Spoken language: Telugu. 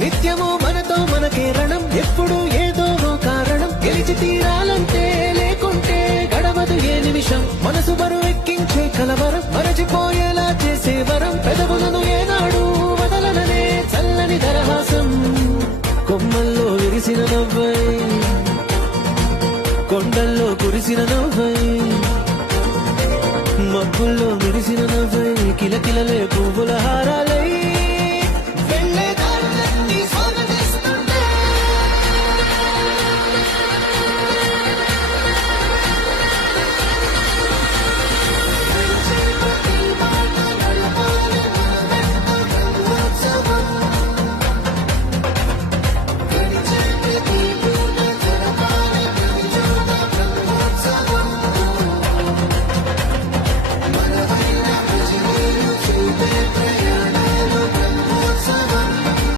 నిత్యము మనతో మనకే రణం, ఎప్పుడు ఏదో ఓ కారణం. గెలిచి తీరాలంటే లేకుంటే గడవదు ఏ నిమిషం. మనసు బరువెక్కించే కలవరం, మరచిపోయేలా చేసే వరం. పెదవులను ఏనాడు వదలననే చల్లని దరహాసం. కొమ్మల్లో విరిసిన నవ్వై, కొండల్లో కురిసిన నవ్వై, మబ్బుల్లో మెరిసిన నవ్వై, కిలకిలలే పువ్వుల హారాలే.